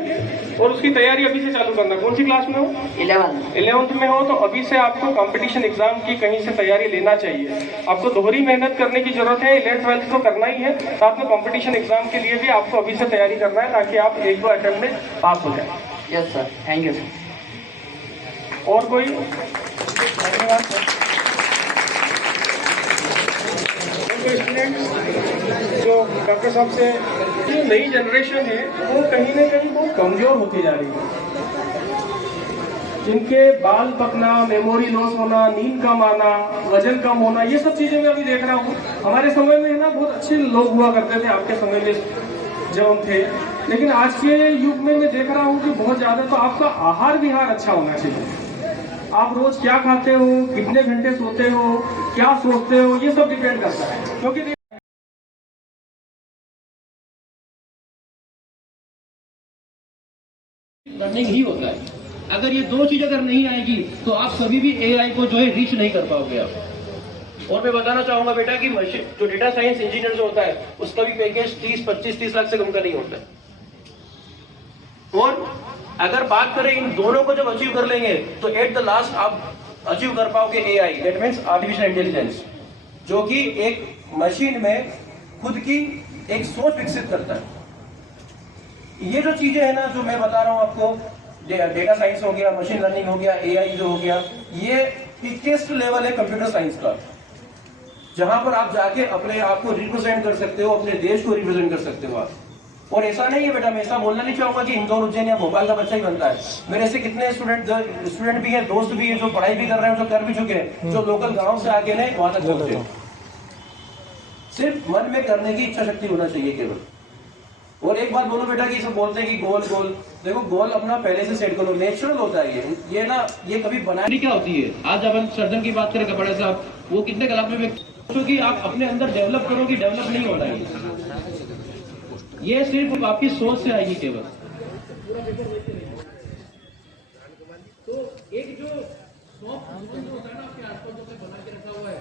और उसकी तैयारी अभी से चालू करना। कौन सी क्लास में हो? 11th में हो तो अभी से आपको कंपटीशन एग्जाम की कहीं से तैयारी लेना चाहिए। आपको दोहरी मेहनत करने की जरूरत है। 11th 12th तो करना ही है, साथ में कंपटीशन एग्जाम के लिए भी आपको अभी से तैयारी करना है ताकि आप 1-2 अटेम्प्ट में पास हो जाए। Yes sir, thank you sir. और कोई? धन्यवाद सर। जो डॉक्टर साहब से, जो नई जनरेशन है वो कहीं ना कहीं बहुत कमजोर होती जा रही है। जिनके बाल पकना, मेमोरी लॉस होना, नींद कम आना, वजन कम होना, ये सब चीजें मैं अभी देख रहा हूँ। हमारे समय में ना बहुत अच्छे लोग हुआ करते थे, आपके समय में जब हम थे, लेकिन आज के युग में मैं देख रहा हूँ कि बहुत ज्यादा। तो आपका आहार विहार अच्छा होना चाहिए। आप रोज क्या खाते हो, कितने घंटे सोते हो, क्या सोचते हो, ये सब डिपेंड करता है। क्योंकि रनिंग ही होता है। अगर ये दो चीज अगर नहीं आएगी तो आप कभी भी एआई को जो है रीच नहीं कर पाओगे आप। और मैं बताना चाहूंगा बेटा कि जो डेटा साइंस इंजीनियर जो होता है उसका भी पैकेज 30-25-30 लाख से कम का नहीं होता है। और अगर बात करें इन दोनों को जब अचीव कर लेंगे तो एट द लास्ट आप अचीव कर पाओगे AI, that means artificial intelligence, जो कि एक मशीन में खुद की एक सोच विकसित करता है। ये जो चीजें है ना जो मैं बता रहा हूं आपको, डेटा साइंस हो गया, मशीन लर्निंग हो गया, एआई जो हो गया, ये थिकेस्ट लेवल है कंप्यूटर साइंस का, जहां पर आप जाके अपने आप को रिप्रेजेंट कर सकते हो, अपने देश को रिप्रेजेंट कर सकते हो आप। और ऐसा नहीं है बेटा, मैं ऐसा बोलना नहीं चाहूंगा कि इंदौर, उज्जैन या भोपाल का बच्चा ही बनता है। मेरे ऐसे कितने स्टूडेंट भी है, दोस्त भी है जो पढ़ाई भी कर रहे हैं, जो कर भी चुके हैं, जो लोकल गाँव से आके नहीं वहां तक पहुंचे। सिर्फ मन में करने की इच्छा शक्ति होना चाहिए केवल। और एक बात बोलो बेटा कि सब बोलते हैं कि गोल गोल, देखो गोल अपना पहले से सेट करो, नेचुरल होता है ये ना, ये कभी बनानी क्या होती है। आज अपन सर्जन की बात करें, कपड़े साहब, वो कितने कलाक में क्योंकि आप अपने अंदर डेवलप करोगे, डेवलप नहीं होना है। ये सिर्फ आपकी सोच से आएगी केवल। तो एक जो होता है ना आपके आसपास जो बना के रखा हुआ है,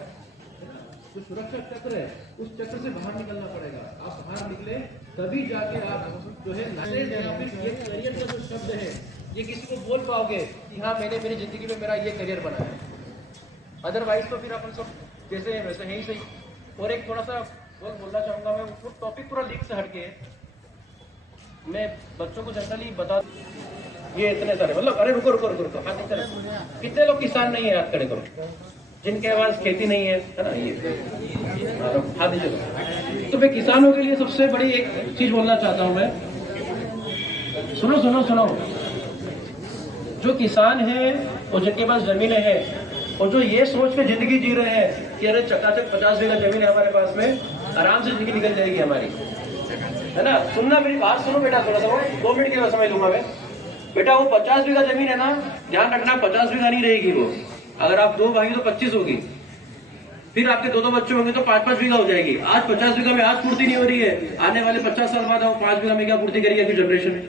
जो सुरक्षा चक्र है, उस चक्र से बाहर निकलना पड़ेगा। आप बाहर निकले तभी जाके आप जो है या फिर ये करियर का जो शब्द है ये किसी को बोल पाओगे कि हाँ मैंने मेरी जिंदगी में मेरा ये करियर बना है। अदरवाइज तो फिर अपन सब जैसे हैं वैसे ही सही। और एक थोड़ा सा बोलना चाहूंगा मैं, वो टॉपिक पूरा लीक से हटके मैं बच्चों को जनरली बता, ये इतने सारे मतलब, अरे रुको रुको रुको रुको, हाथ नीचे रखो। कितने लोग किसान नहीं है, हाथ खड़े करो, जिनके पास खेती नहीं है ना, ये हाथ नीचे रखो। तो मैं किसानों के लिए सबसे बड़ी एक चीज बोलना चाहता हूं मैं, सुनो सुनो सुनो, जो किसान है और जिनके पास जमीनें हैं और जो ये सोच के जिंदगी जी रहे हैं कि अरे चकाचक 50 बीघा जमीन है हमारे पास में, आराम से जिंदगी निकल जाएगी हमारी, है ना। सुनना मेरी बात सुनो बेटा, थोड़ा सा 2 मिनट के बाद समझ लूंगा मैं। बेटा वो 50 बीघा जमीन है ना, ध्यान रखना 50 बीघा नहीं रहेगी वो। अगर आप 2 भाई तो 25 होगी, फिर आपके 2 बच्चे होंगे तो 5-5 बीघा हो जाएगी। आज 50 बीघा में आज पूर्ति नहीं हो रही है, आने वाले 50 साल बाद 5 बीघा में क्या पूर्ति करेगी अगली जनरेशन।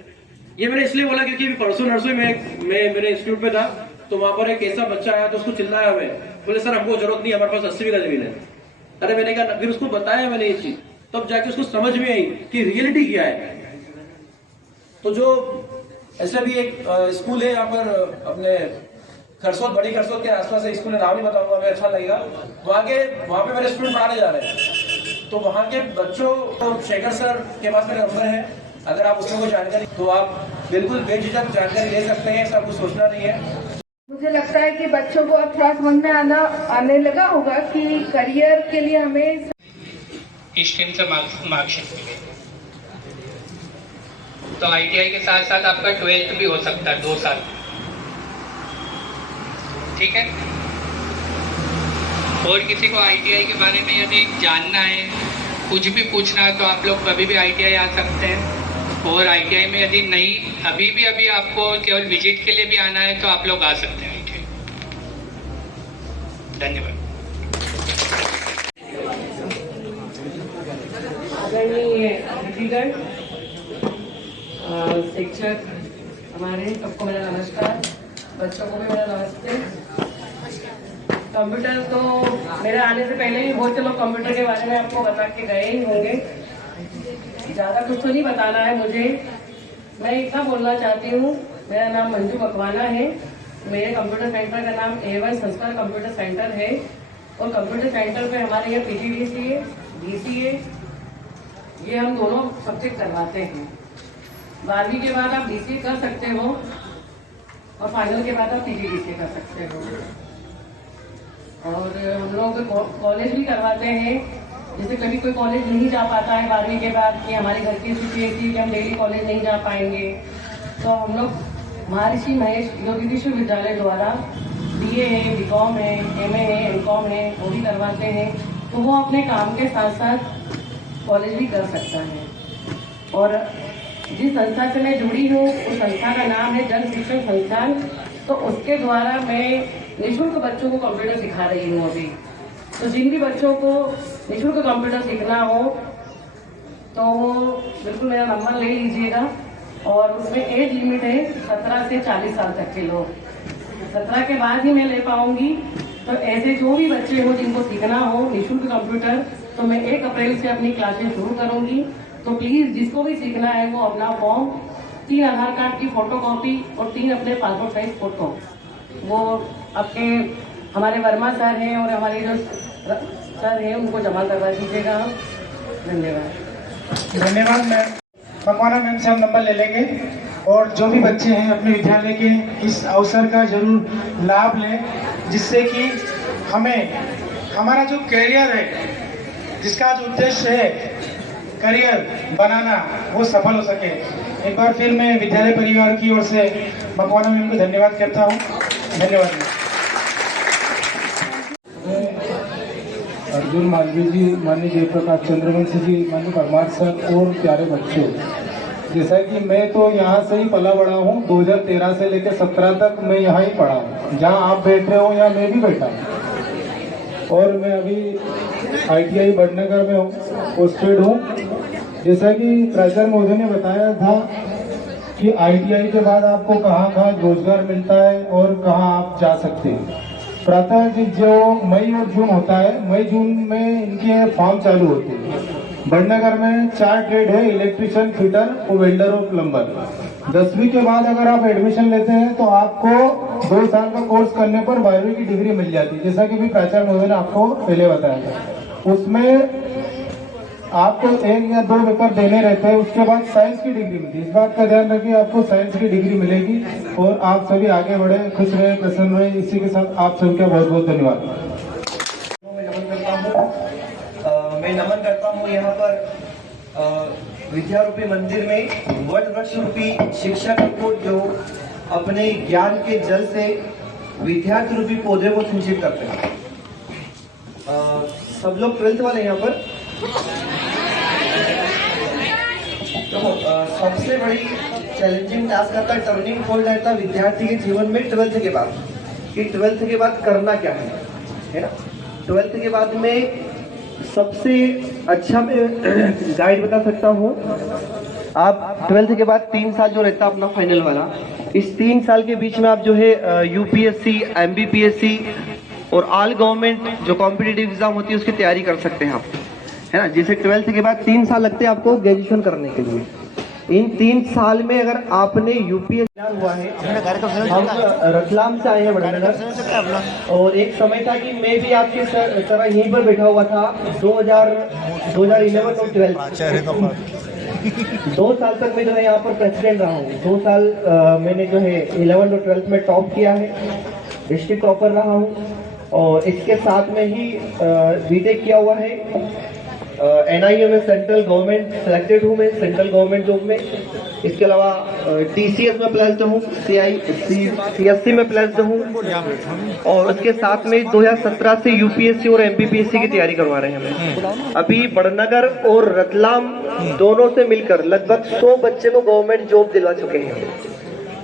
ये मैंने इसलिए बोला क्योंकि परसों नर्सरी में मैं मेरे इंस्टीट्यूट पे था, तो वहां पर एक ऐसा बच्चा आया तो उसको चिल्लाया मैं, बोले सर हमको जरूरत नहीं, हमारे पास 80 बीघा जमीन है। अरे मैंने कहा, फिर उसको बताया मैंने ये चीज तब जाके उसको समझ में आई कि रियलिटी क्या है। तो जो ऐसा भी एक स्कूल है यहाँ पर अपने खरसोद, बड़ी खरसोद के आसपास है स्कूल, नाम नहीं बताऊंगा, हमें अच्छा लगेगा। वहाँ पे मेरे स्टूडेंट पढ़ाने जा रहे हैं। तो वहाँ के बच्चों को शेखर सर के पास मेरा नंबर है, अगर आप उसमें कोई जानकारी तो आप बिल्कुल बेझिझक जानकारी ले सकते हैं, ऐसा कुछ सोचना नहीं है। मुझे लगता है कि बच्चों को अब थोड़ा समझ में आने लगा होगा कि करियर के लिए हमें स्ट्रीम से मार्कशीट मिले। तो आईटीआई के साथ साथ आपका 12th भी हो सकता है 2 साल, ठीक है। और किसी को आईटीआई के बारे में यदि जानना है, कुछ भी पूछना है, तो आप लोग कभी भी आईटीआई आ सकते हैं। और आईटीआई में यदि नहीं, अभी आपको केवल विजिट के लिए भी आना है तो आप लोग आ सकते हैं आईटीआई। धन्यवाद। शिक्षक हमारे सबको मेरा नमस्कार, बच्चों को भी मेरा नमस्ते। कंप्यूटर तो मेरे आने से पहले ही बहुत से लोग कंप्यूटर के बारे में आपको बता के गए ही होंगे, ज़्यादा कुछ तो नहीं बताना है मुझे। मैं इतना बोलना चाहती हूँ, मेरा नाम मंजू मकवाना है, मेरे कंप्यूटर सेंटर का नाम A1 संस्कार कंप्यूटर सेंटर है। और कंप्यूटर सेंटर पे हमारे यहाँ PGDCA, DCA ये हम दोनों सब्जेक्ट करवाते हैं। 12वीं के बाद आप DCA कर सकते हो और फाइनल के बाद आप PGDCA कर सकते हो। और हम लोग कॉलेज भी करवाते हैं, जैसे कभी कोई कॉलेज नहीं जा पाता है 12वीं के बाद कि हमारी घर की स्थिति ऐसी है कि हम डेली कॉलेज नहीं जा पाएंगे, तो हम लोग महर्षि महेश योगी विश्वविद्यालय द्वारा BA है, BCom है, MA है, MCom है, वो भी करवाते हैं। तो वो अपने काम के साथ साथ कॉलेज भी कर सकता है। और जिस संस्था से मैं जुड़ी हूँ उस संस्था का नाम है जन शिक्षण संस्थान। तो उसके द्वारा मैं निःशुल्क बच्चों को कंप्यूटर सिखा रही हूँ अभी। तो जिन भी बच्चों को निःशुल्क कंप्यूटर सीखना हो तो बिल्कुल मेरा नंबर ले लीजिएगा। और उसमें एज लिमिट है 17 से 40 साल तक के लोग, 17 के बाद ही मैं ले पाऊंगी। तो ऐसे जो भी बच्चे हो जिनको सीखना हो निःशुल्क कंप्यूटर, तो मैं 1 अप्रैल से अपनी क्लासेस शुरू करूंगी। तो प्लीज़ जिसको भी सीखना है वो अपना फॉर्म, 3 आधार कार्ड की फोटोकॉपी और 3 अपने पासपोर्ट साइज फोटो, वो आपके हमारे वर्मा सर हैं और हमारे जो सर हैं उनको जमा करवा दीजिएगा। धन्यवाद। धन्यवाद मैम। मकवाना मैम से हम नंबर ले लेंगे और जो भी बच्चे हैं अपने विद्यालय के इस अवसर का जरूर लाभ लें, जिससे कि हमें हमारा जो करियर है, जिसका जो उद्देश्य है करियर बनाना, वो सफल हो सके। एक बार फिर मैं विद्यालय परिवार की ओर से मकवाना मैम को धन्यवाद करता हूँ। धन्यवाद। अर्जुन मालवीय जी, माननीय जयप्रकाश चंद्रवंशी जी, माननीय परमार सर और प्यारे बच्चों, जैसा कि मैं तो यहाँ से ही पला बड़ा हूँ। 2013 से लेकर 17 तक मैं यहाँ ही पढ़ा हूँ। जहाँ आप बैठ रहे हो यहाँ मैं भी बैठा हूँ। और मैं अभी ITI बड़नगर में हूँ, पोस्टेड हूँ। जैसा कि प्राचार्य महोदय ने बताया था कि ITI के बाद आपको कहाँ कहाँ रोजगार मिलता है और कहाँ आप जा सकते हैं। प्रातः जो मई और जून होता है, मई जून में इनके फॉर्म चालू होते हैं। बड़नगर में 4 ट्रेड है, इलेक्ट्रिशियन, फिटर और वेल्डर और प्लम्बर। 10वीं के बाद अगर आप एडमिशन लेते हैं तो आपको 2 साल का कोर्स करने पर 12वीं की डिग्री मिल जाती है, जैसा कि भी प्राचार्य महोदय ने आपको पहले बताया था। उसमें आपको 1 या 2 पेपर देने रहते हैं, उसके बाद साइंस की डिग्री मिलती है। इस बात का ध्यान रखिए, आपको साइंस की डिग्री मिलेगी। और आप सभी आगे बढ़े, खुश रहे, प्रसन्न रहे। इसी के साथ आप सबका बहुत बहुत धन्यवाद। मैं नमन करता हूँ यहाँ पर विद्यारूपी मंदिर में वट वृक्ष रूपी शिक्षक को, जो अपने ज्ञान के जल से विद्यार्थी रूपी पौधे को सिंचित करते हैं। सब लोग 12th वाले यहाँ पर। तो सबसे बड़ी चैलेंजिंग टास्क आता है, टर्निंग पॉइंट रहता है विद्यार्थी के जीवन में 12th के बाद, कि 12th के बाद करना क्या है ना। 12th के बाद में सबसे अच्छा मैं गाइड बता सकता हूँ। आप 12th के बाद 3 साल जो रहता है अपना फाइनल वाला, इस 3 साल के बीच में आप जो है UPSC, MBPSC और ऑल गवर्नमेंट जो कॉम्पिटिटिव एग्जाम होती है उसकी तैयारी कर सकते हैं आप। है ना, जैसे 12th के बाद 3 साल लगते हैं आपको ग्रेजुएशन करने के लिए। इन 3 साल में अगर आपने यूपीएससी हुआ है, हम रतलाम से आए हैं बड़नगर, और एक समय था कि मैं भी आपके तरह यहीं पर बैठा हुआ था 2011 और 12। 2 साल तक मैं जो है यहाँ पर प्रेसिडेंट रहा हूँ। 2 साल मैंने जो है 11 और 12 में टॉप किया है, डिस्ट्रिक्ट टॉपर रहा हूँ, और इसके साथ में ही बीटेक किया हुआ है। NIM में सेंट्रल गवर्नमेंट सेलेक्टेड हूँ मैं, सेंट्रल गवर्नमेंट जॉब में। इसके अलावा TCS में प्लेस्ड हूँ, CSC में प्लेस्ड हूँ, और उसके साथ में 2017 से UPSC और MPPSC की तैयारी करवा रहे हैं हमें। अभी बड़नगर और रतलाम दोनों से मिलकर लगभग 100 बच्चे को गवर्नमेंट जॉब दिलवा चुके हैं।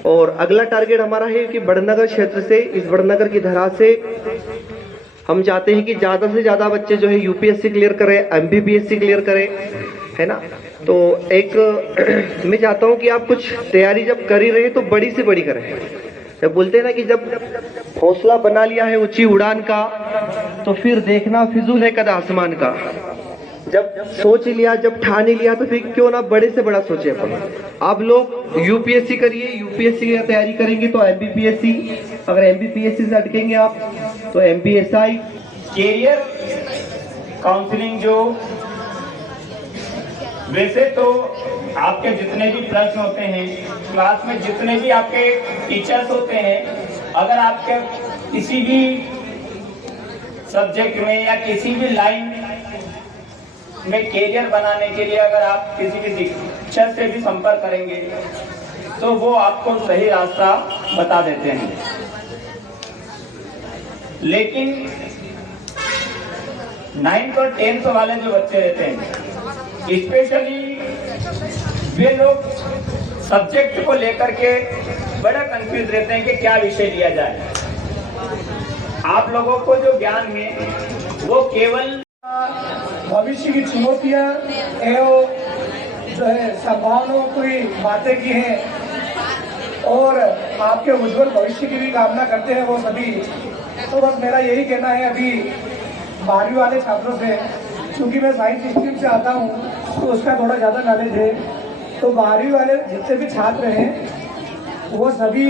और अगला टारगेट हमारा है कि बड़नगर क्षेत्र से, इस बड़नगर की धरा से हम चाहते हैं कि ज़्यादा से ज़्यादा बच्चे जो है UPSC क्लियर करें, MPPSC क्लियर करें, है ना। तो एक मैं चाहता हूँ कि आप कुछ तैयारी जब कर ही रहे तो बड़ी से बड़ी करें। जब बोलते हैं ना कि जब हौसला बना लिया है ऊंची उड़ान का, तो फिर देखना फिजूल है कद आसमान का। जब सोच लिया, जब ठान ही लिया, तो फिर क्यों ना बड़े से बड़ा सोचे अपन। आप लोग UPSC करिए, UPSC की तैयारी करेंगे तो MPPSC, अगर MPPSC से अटकेंगे आप तो MPSI। कैरियर काउंसलिंग जो वैसे तो आपके जितने भी प्रश्न होते हैं क्लास में, जितने भी आपके टीचर्स होते हैं, अगर आपके किसी भी सब्जेक्ट में या किसी भी लाइन में कैरियर बनाने के लिए अगर आप किसी भी शिक्षक से भी संपर्क करेंगे तो वो आपको सही रास्ता बता देते हैं। लेकिन 9th और 10th वाले जो बच्चे रहते हैं, स्पेशली वे लोग सब्जेक्ट को लेकर के बड़ा कंफ्यूज रहते हैं कि क्या विषय लिया जाए। आप लोगों को जो ज्ञान है वो केवल भविष्य की चुनौतियां एवं जो है संभावनाओं की बातें की हैं और आपके उज्जवल भविष्य की भी कामना करते हैं वो सभी। तो बस मेरा यही कहना है अभी 12वीं वाले छात्रों से, क्योंकि मैं साइंस स्ट्रीम से आता हूँ तो उसका थोड़ा ज़्यादा नॉलेज है। तो 12वीं वाले जितने भी छात्र हैं वो सभी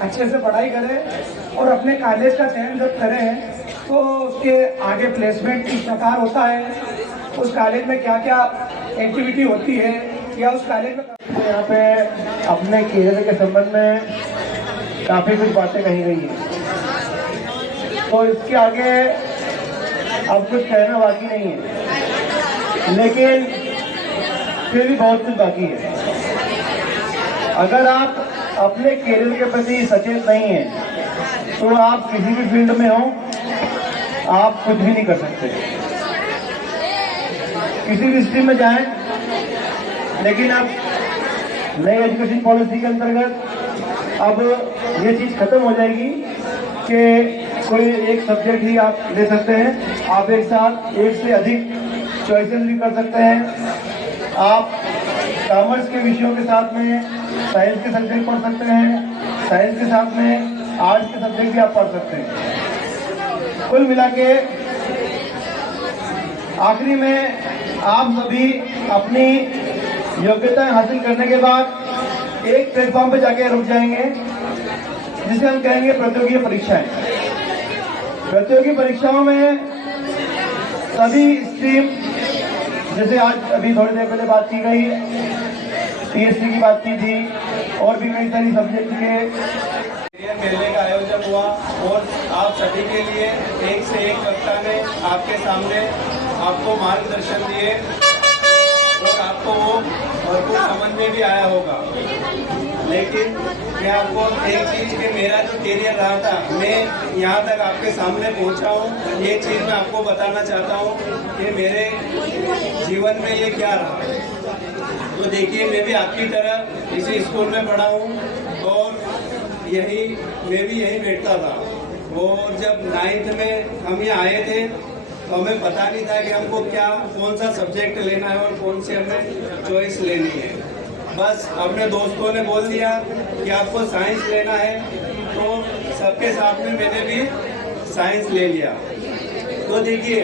अच्छे से पढ़ाई करें और अपने कॉलेज का चयन जब करें तो उसके आगे प्लेसमेंट किस प्रकार होता है, उस कॉलेज में क्या क्या एक्टिविटी होती है, या उस कॉलेज में यहाँ पे अपने कैरियर के संबंध में काफ़ी कुछ बातें कही गई हैं, तो इसके आगे अब कुछ कहना बाकी नहीं है, लेकिन फिर भी बहुत कुछ बाकी है। अगर आप अपने कैरियर के प्रति सचेत नहीं हैं तो आप किसी भी फील्ड में हो आप कुछ भी नहीं कर सकते। किसी भी स्ट्रीम में जाएं, लेकिन अब नई एजुकेशन पॉलिसी के अंतर्गत अब ये चीज़ खत्म हो जाएगी कि कोई एक सब्जेक्ट ही आप ले सकते हैं। आप एक साथ एक से अधिक चॉइसेस भी कर सकते हैं। आप कॉमर्स के विषयों के साथ में साइंस के सब्जेक्ट पढ़ सकते हैं, साइंस के साथ में आर्ट्स के सब्जेक्ट भी आप पढ़ सकते हैं। कुल मिला के आखिरी में आप सभी अपनी योग्यताएं हासिल करने के बाद एक प्लेटफॉर्म पे जाके रुक जाएंगे जिसे हम कहेंगे प्रतियोगी परीक्षाएं। प्रतियोगी परीक्षाओं में सभी स्ट्रीम, जैसे आज अभी थोड़ी देर पहले बात की गई, PSC की बात की थी और भी कई सारी सब्जेक्ट के मेले का आयोजन हुआ और आप सभी के लिए एक से एक वक्ता ने आपके सामने आपको मार्गदर्शन दिए और आपको वो भरपूर समझ में भी आया होगा। लेकिन मैं आपको एक चीज़ कि मेरा जो कैरियर रहा था, मैं यहाँ तक आपके सामने पहुँचा हूँ, ये चीज़ मैं आपको बताना चाहता हूँ कि मेरे जीवन में ये क्या रहा। तो देखिए, मैं भी आपकी तरह इसी स्कूल में पढ़ा हूँ और मैं भी यही बैठता था। और जब 9th में हम यहाँ आए थे तो हमें पता नहीं था कि हमको कौन सा सब्जेक्ट लेना है और कौन सी हमें चॉइस लेनी है। बस अपने दोस्तों ने बोल दिया कि आपको साइंस लेना है, तो सबके सामने मैंने भी साइंस ले लिया। तो देखिए,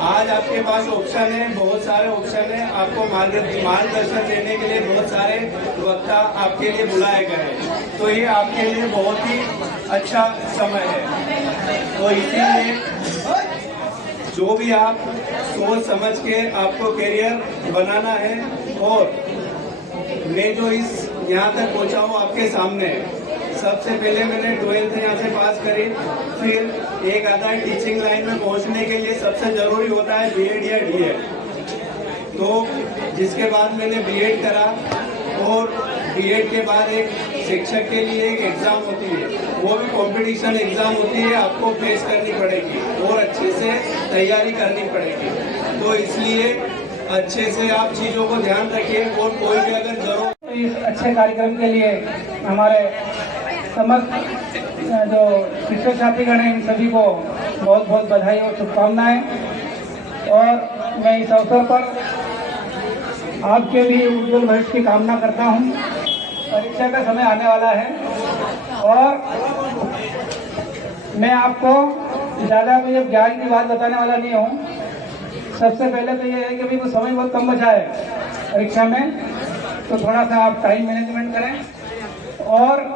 आज आपके पास ऑप्शन है, बहुत सारे ऑप्शन है। आपको मार्गदर्शन देने के लिए बहुत सारे वक्ता आपके लिए बुलाए गए हैं, तो ये आपके लिए बहुत ही अच्छा समय है। तो इसीलिए जो भी आप सोच समझ के आपको करियर बनाना है, और मैं जो यहाँ तक पहुँचा हूँ आपके सामने, सबसे पहले मैंने 12th यहाँ से पास करी, फिर एक आधा टीचिंग लाइन में पहुँचने के लिए सबसे जरूरी होता है बीएड या डीएड। तो जिसके बाद मैंने बीएड करा, और बीएड के बाद एक शिक्षक के लिए एक एग्ज़ाम होती है, वो भी कंपटीशन एग्ज़ाम होती है, आपको फेस करनी पड़ेगी और अच्छे से तैयारी करनी पड़ेगी। तो इसलिए अच्छे से आप चीज़ों को ध्यान रखिए, और कोई भी अगर जरूर इस अच्छे कार्यक्रम के लिए हमारे समस्त जो शिक्षक साथीगण हैं, इन सभी को बहुत बहुत बधाई और शुभकामनाएं। और मैं इस अवसर पर आपके भी उज्जवल भविष्य की कामना करता हूं। परीक्षा का समय आने वाला है, और मैं आपको ज़्यादा कोई ज्ञान की बात बताने वाला नहीं हूं। सबसे पहले तो ये है कि अभी वो समय बहुत कम बचा है परीक्षा में, तो थोड़ा सा आप टाइम मैनेजमेंट करें। और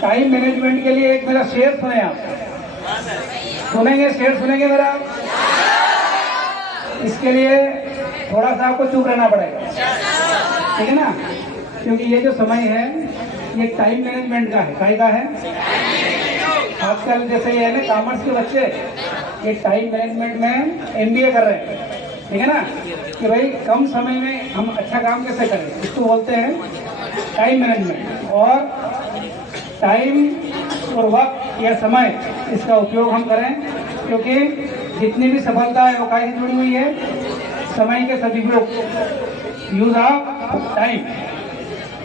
टाइम मैनेजमेंट के लिए एक मेरा शेर सुने, आप सुनेंगे? शेर सुनेंगे मेरा? इसके लिए थोड़ा सा आपको चुप रहना पड़ेगा, ठीक है ना? क्योंकि ये जो समय है ये टाइम मैनेजमेंट का है। काय का है? आजकल जैसे ये है ना, कॉमर्स के बच्चे ये टाइम मैनेजमेंट में एमबीए कर रहे हैं, ठीक है ना, कि भाई कम समय में हम अच्छा काम कैसे करें, इसको बोलते हैं टाइम मैनेजमेंट। और टाइम और वक्त या समय, इसका उपयोग हम करें, क्योंकि जितनी भी सफलता है वो काहे से जुड़ी हुई है? समय के सदुपयोग, यूज ऑफ टाइम।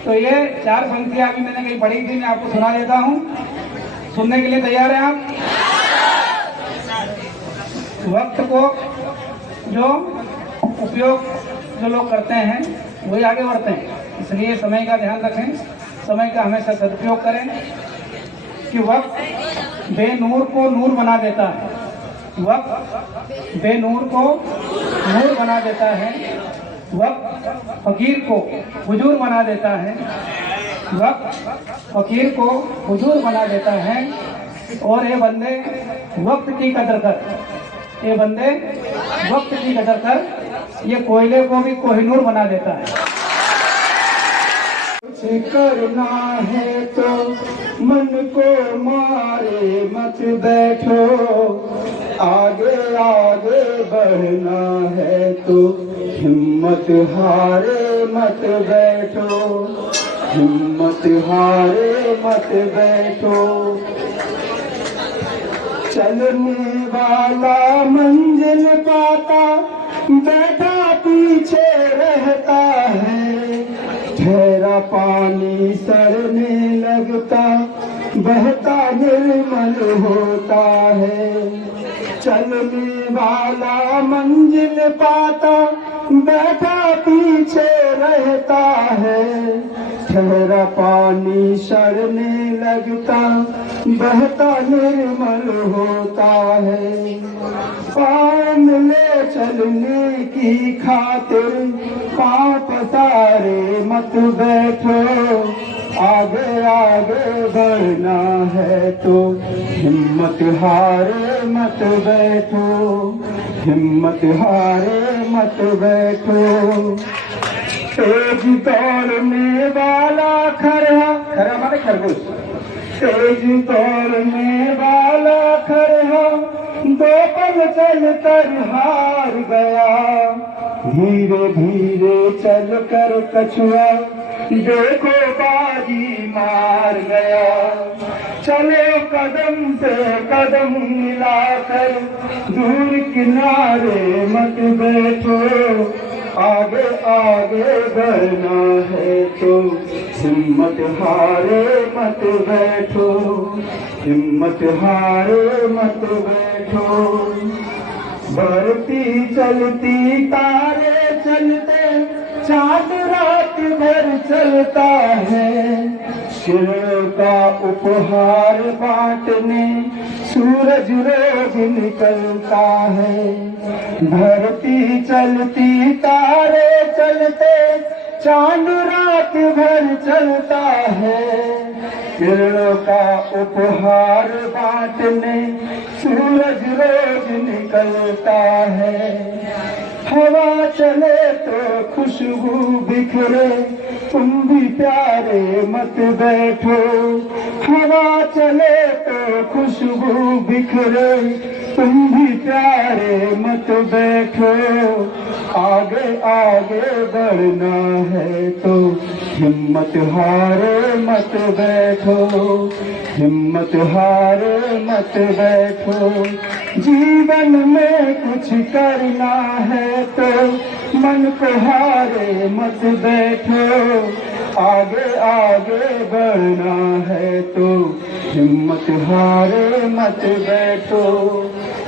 तो ये 4 पंक्तियां अभी मैंने कहीं पढ़ी थी, मैं आपको सुना देता हूँ, सुनने के लिए तैयार हैं आप? वक्त को जो उपयोग जो लोग करते हैं वही आगे बढ़ते हैं, इसलिए समय का ध्यान रखें, समय का हमेशा सदुपयोग करें। कि वक्त बेनूर को नूर बना देता है, वक्त बेनूर को नूर बना देता है, वक्त फकीर को हुजूर बना देता है, वक्त फकीर को हुजूर बना देता है। और ये बंदे वक्त की कदर कर, ये बंदे वक्त की कदर कर, ये कोयले को भी कोहिनूर बना देता है। कुछ करना है तो मन को मारे मत बैठो, आगे आगे बढ़ना है तो हिम्मत हारे मत बैठो, हिम्मत हारे मत बैठो। चलने वाला मंजिल पाता, बैठा पीछे रहता है, ठहरा पानी सड़ने लगता, बहता निर्मल होता है। चलने वाला मंजिल पाता, बैठा पीछे रहता है, ठहरा पानी सड़ने लगता, बहता निर्मल होता है। पाँव मिले चलने की खातिर, पाँव पसारे मत बैठो, आगे आगे बढ़ना है तो हिम्मत हारे मत बैठो, हिम्मत हारे मत बैठो। तेज दौड़ने वाला खरा, खरा माने खरगोश, तेज दौड़ने वाला खरा, 2 पल चल कर हार गया, धीरे धीरे चल कर कछुआ, देखो बाजी मार गया। चलो कदम से कदम मिलाकर, दूर किनारे मत बैठो, आगे आगे बढ़ना है तो हिम्मत हारे मत बैठो, हिम्मत हारे मत बैठो। बढ़ती चलती तारे चलते, चांद रात भर चलता है, किरणों का उपहार बांटने सूरज रोज निकलता है, धरती चलती तारे चलते चांद रात भर चलता है। किरणों का उपहार बांटने सूरज रोज निकलता है, हवा चले तो खुशबू बिखरे तुम भी प्यारे मत बैठो, हवा चले तो खुशबू बिखरे तुम भी प्यारे मत बैठो। आगे आगे बढ़ना है तो हिम्मत हारे मत बैठो, हिम्मत हारे मत बैठो। जीवन में कुछ करना है तो मन को हारे मत बैठो, आगे आगे बढ़ना है तो हिम्मत हारे मत बैठो,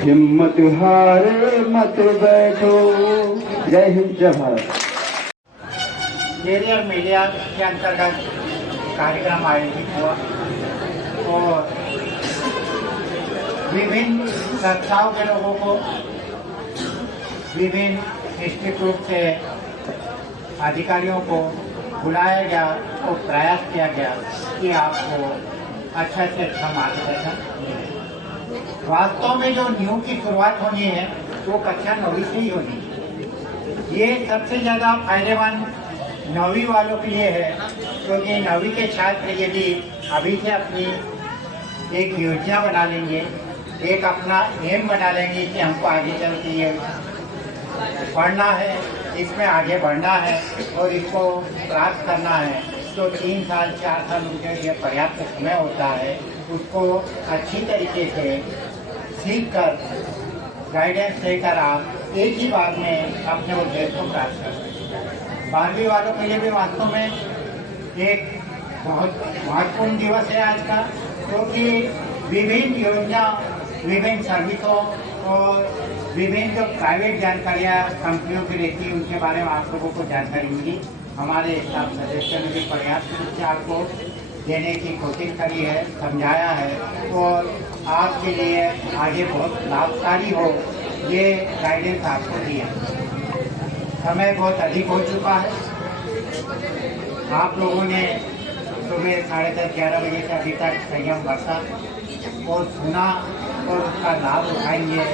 हिम्मत हारे मत बैठो। जय हिंद, जय भारत। कैरियर मीडिया के अंतर्गत कार्यक्रम आयोजित हुआ और विभिन्न संस्थाओं के लोगों को, विभिन्न इंस्टीट्यूट से अधिकारियों को बुलाया गया और प्रयास किया गया कि आपको अच्छा से अच्छा मार्गदर्शन मिले। वास्तव में जो न्यू की शुरुआत होनी है वो कक्षा 9वीं से ही होनी है। ये सबसे ज़्यादा फायदेमंद 9वीं वालों के लिए है, क्योंकि 9वीं के छात्र यदि अभी से अपनी एक योजना बना लेंगे, एक अपना एम बना लेंगे कि हमको आगे चल के ये पढ़ना है, इसमें आगे बढ़ना है और इसको प्राप्त करना है, तो 3 साल 4 साल उनके लिए पर्याप्त समय होता है। उसको अच्छी तरीके से सीख कर गाइडेंस लेकर आप एक ही बार में अपने उद्देश्य को प्राप्त कर सकते हैं। 12वीं वालों के लिए भी वास्तव में एक बहुत महत्वपूर्ण दिवस है आज का, क्योंकि विभिन्न योजना, विभिन्न सर्विसों और विभिन्न जो प्राइवेट जानकारियाँ कंपनियों की रहती है उनके बारे में आप लोगों को जानकारी मिली। हमारे स्टाफ सदस्यों ने भी पर्याप्त रूप से आपको देने की कोशिश करी है, समझाया है और आपके लिए आगे बहुत लाभकारी हो ये गाइडेंस आपको दिया। समय बहुत अधिक हो चुका है। आप लोगों ने सुबह 10:30-11 बजे से अभी तक संयम बरता और सुना और उसका लाभ उठाएंगे।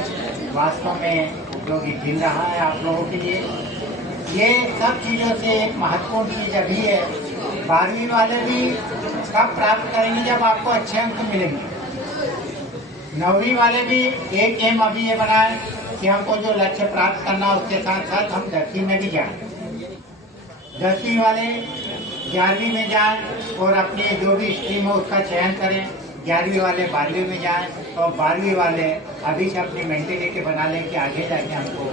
वास्तव में उपयोगी दिन रहा है आप लोगों के लिए। ये सब चीज़ों से एक महत्वपूर्ण चीज़ अभी है, 12वीं वाले भी कब प्राप्त करेंगे जब आपको अच्छे अंक मिलेंगे। 9वीं वाले भी एक एम अभी ये बनाए कि हमको जो लक्ष्य प्राप्त करना उसके साथ साथ हम 10वीं में भी जाएं। 10वीं वाले 11वीं में जाएं और अपनी जो भी स्ट्रीम है उसका चयन करें। 11वीं वाले 12वीं में जाएं और 12वीं वाले अभी से अपनी मेंटेलिटी बना लें कि आगे जाके हमको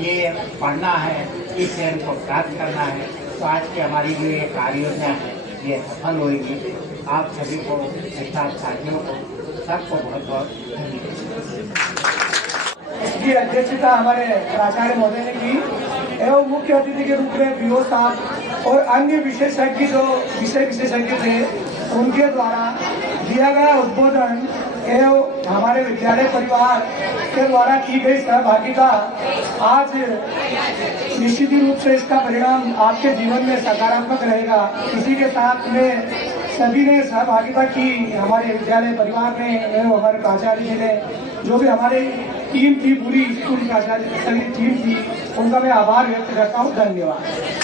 ये पढ़ना है, इस एम को प्राप्त करना है। तो आज की हमारी जो ये कार्य योजना है ये सफल होगी। आप सभी को, स्टाफ साथियों को, सबको बहुत बहुत धन्यवाद। इसकी अध्यक्षता हमारे प्राचार्य महोदय ने की एवं मुख्य अतिथि के रूप में बीओ साहब और अन्य विशेषज्ञ जो विषय विशेषज्ञ थे उनके द्वारा दिया गया उद्बोधन एवं हमारे विद्यालय परिवार के द्वारा की गई सहभागिता आज निश्चित ही रूप से इसका परिणाम आपके जीवन में सकारात्मक रहेगा। इसी के साथ में सभी ने सहभागिता की, हमारे विद्यालय परिवार ने एवं हमारे प्राचार्य जी ने, जो भी हमारी टीम थी, पूरी स्कूल प्राचार्य सभी टीम थी, उनका मैं आभार व्यक्त करता हूँ। धन्यवाद।